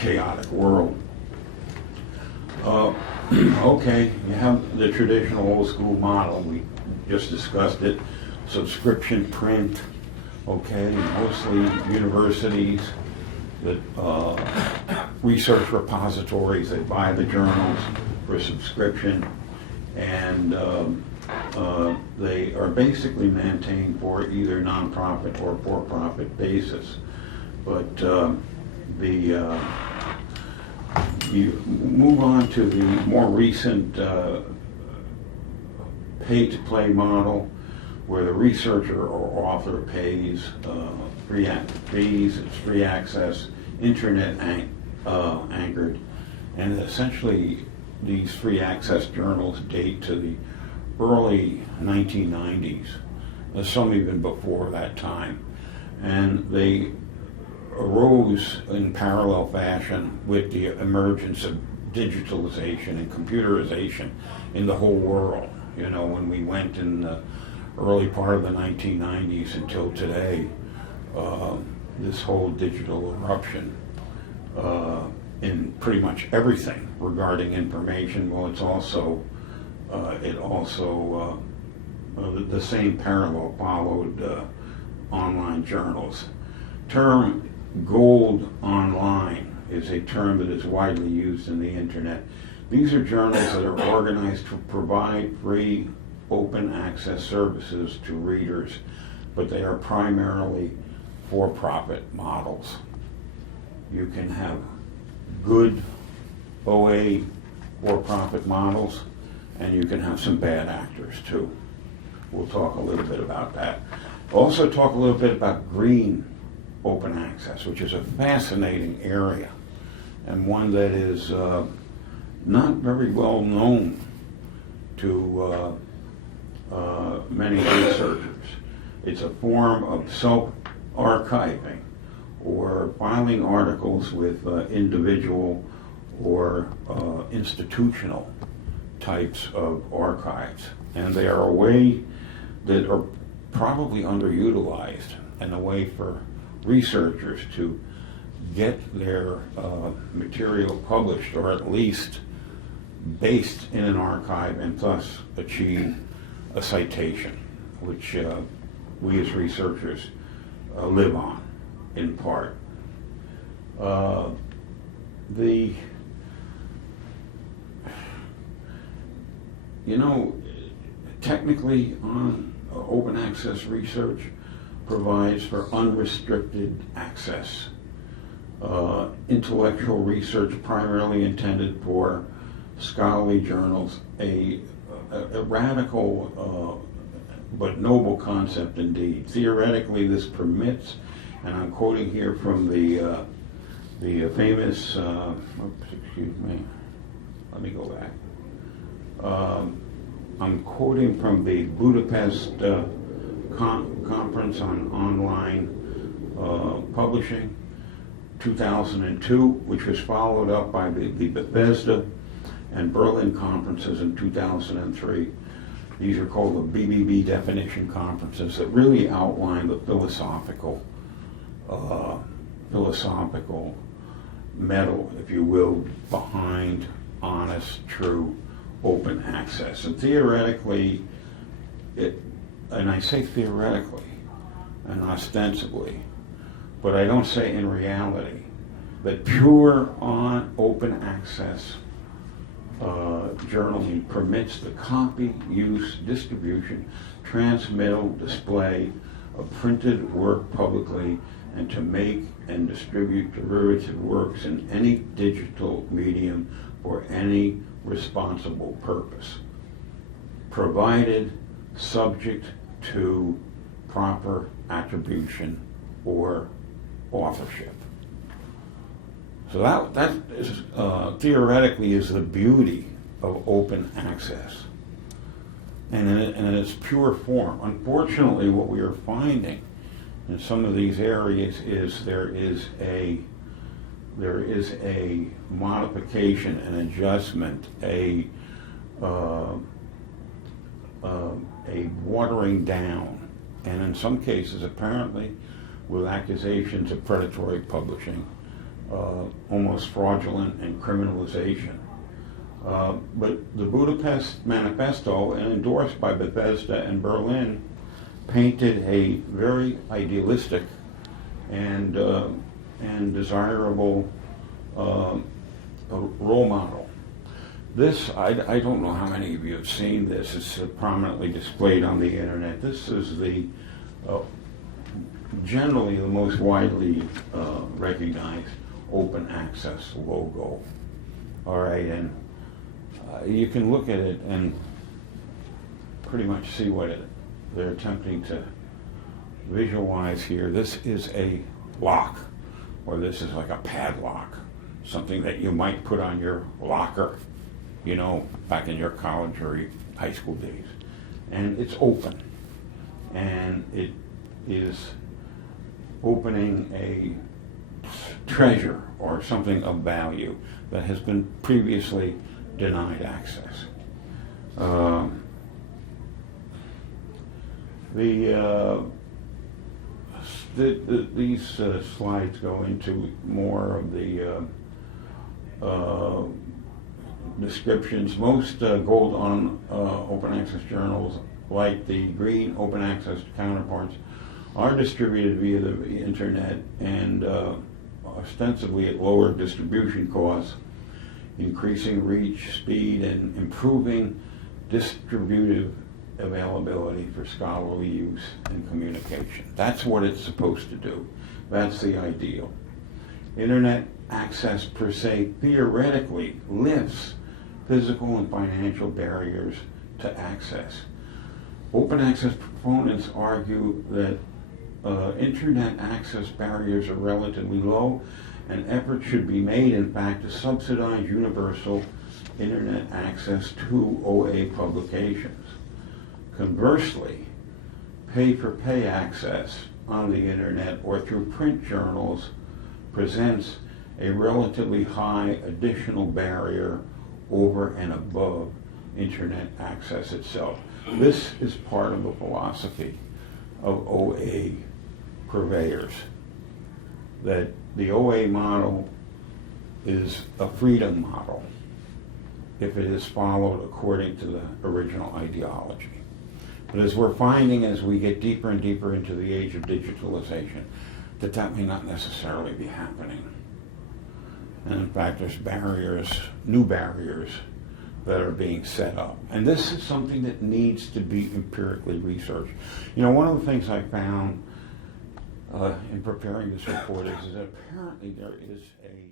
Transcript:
chaotic world. Okay, you have the traditional old school model. We just discussed it. Subscription print, okay, mostly universities, that research repositories, they buy the journals for subscription, and they are basically maintained for either nonprofit or for-profit basis. But you move on to the more recent pay-to-play model, where the researcher or author pays fees, it's free access, internet anchored, and essentially these free access journals date to the early 1990s, some even before that time, and they arose in parallel fashion with the emergence of digitalization and computerization in the whole world. You know, when we went in the early part of the 1990s until today, this whole digital eruption in pretty much everything regarding information. Well, it's also the same parallel followed online journals. Term gold online is a term that is widely used in the internet. These are journals that are organized to provide free open access services to readers, but they are primarily for-profit models. You can have good OA for-profit models, and you can have some bad actors too. We'll talk a little bit about that. Also talk a little bit about green open access, which is a fascinating area and one that is not very well known to many researchers. It's a form of self-archiving or filing articles with individual or institutional types of archives. And they are a way that are probably underutilized and a way for researchers to get their material published, or at least based in an archive, and thus achieve a citation, which we as researchers live on in part. Technically open access research provides for unrestricted access. Intellectual research primarily intended for scholarly journals, a radical but noble concept indeed. Theoretically, this permits, and I'm quoting here from the famous, excuse me, let me go back. I'm quoting from the Budapest Conference on Online Publishing, 2002, which was followed up by the Bethesda and Berlin conferences in 2003. These are called the BBB definition conferences that really outline the philosophical metal, if you will, behind honest, true, open access. And theoretically, and I say theoretically and ostensibly, but I don't say in reality, that pure on open access journalism permits the copy, use, distribution, transmittal, display of printed work publicly, and to make and distribute derivative works in any digital medium for any responsible purpose, provided subject to proper attribution or authorship. So that is, theoretically is the beauty of open access, and in its pure form. Unfortunately, what we are finding in some of these areas is there is a modification, an adjustment, a watering down, and in some cases, apparently, with accusations of predatory publishing almost fraudulent and criminalization. But the Budapest Manifesto, and endorsed by Bethesda and Berlin, painted a very idealistic and desirable role model. This, I don't know how many of you have seen this. It's prominently displayed on the internet. This is the generally the most widely recognized open access logo. All right, and you can look at it and pretty much see what they're attempting to visualize here. This is a lock, or this is like a padlock, something that you might put on your locker, you know, back in your college or high school days. And it's open, and it is opening a treasure or something of value that has been previously denied access. These slides go into more of the descriptions. Most gold on open access journals, like the green open access counterparts, are distributed via the internet and ostensibly at lower distribution costs, increasing reach, speed, and improving distributive availability for scholarly use and communication. That's what it's supposed to do. That's the ideal. Internet access per se theoretically lifts physical and financial barriers to access. Open access proponents argue that internet access barriers are relatively low, and effort should be made, in fact, to subsidize universal internet access to OA publications. Conversely, pay-for-pay access on the internet or through print journals presents a relatively high additional barrier over and above internet access itself. This is part of the philosophy of OA purveyors, that the OA model is a freedom model if it is followed according to the original ideology. But as we're finding as we get deeper and deeper into the age of digitalization, that may not necessarily be happening. And in fact, there's barriers, new barriers, that are being set up. And this is something that needs to be empirically researched. You know, one of the things I found in preparing this report is that apparently there is a